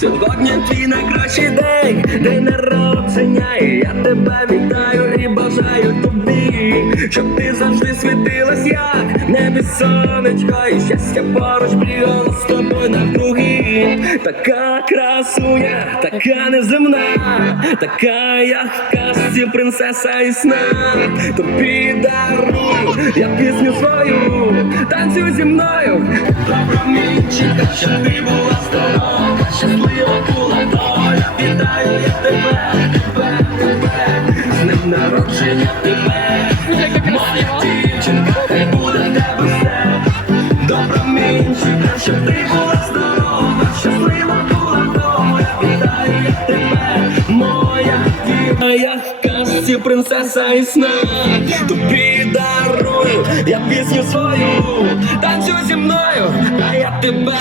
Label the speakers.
Speaker 1: Сьогодні твій найкращий день, день народження, і я тебе вітаю і бажаю тобі, щоб ти завжди світилась, як небі сонечко, і щастя поруч бігало з тобою навкруги. Така красуня, така неземна, така як в принцеса і сна. Тобі дарую, я пісню свою, танцюй зі мною. Промінчика, щоб ти була Вітаю я тебе, тебе, тебе, з ним народження тебе. Моя дівчинка, хай буде тебе все. Добра мінчика, щоб ти була здорова, щаслива була доля. Вітаю я тебе, моя дівчинка, як в принцеса і сна. Тобі дарую, я пісню свою, танцюй зі мною, а я тебе.